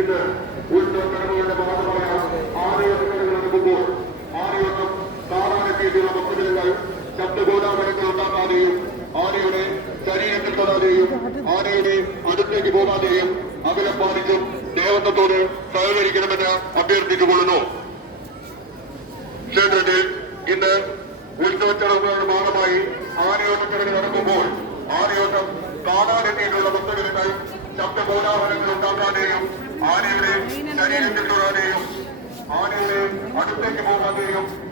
ഇത് ഉത്സവങ്ങളുടെ ഭാഗമായ ആലയോട്ടങ്ങൾ നടക്കുമ്പോൾ ആലയോട്ടം കാണാനെത്തിയിട്ടുള്ള ഭക്തജനങ്ങൾ ശബ്ദഗോലാഹലങ്ങൾ ഉണ്ടാക്കാതെയും ആനയുടെ ശരീരത്തിൽ തൊടാതെയും ആനയുടെ അടുത്തേക്ക് പോകാതെയും അകലം പാലിച്ചും ദേവത്വത്തോട് സഹകരിക്കണമെന്ന് അഭ്യർത്ഥിച്ചുകൊള്ളുന്നു. ക്ഷേത്രത്തിൽ ഇന്ന് ഉത്സവച്ചടങ്ങുകളുടെ ഭാഗമായി ആനയോട്ടച്ചടങ്ങ് നടക്കുമ്പോൾ ആനയോട്ടം കാണാനെത്തിയിട്ടുള്ള ഭക്തജനങ്ങൾ ശബ്ദഗോലാഹലങ്ങൾ ഉണ്ടാക്കാതെയും ആനയുടെ ശരീരത്തിൽ തൊടാതെയും ആനയുടെ അടുത്തേക്ക് പോകാതെയും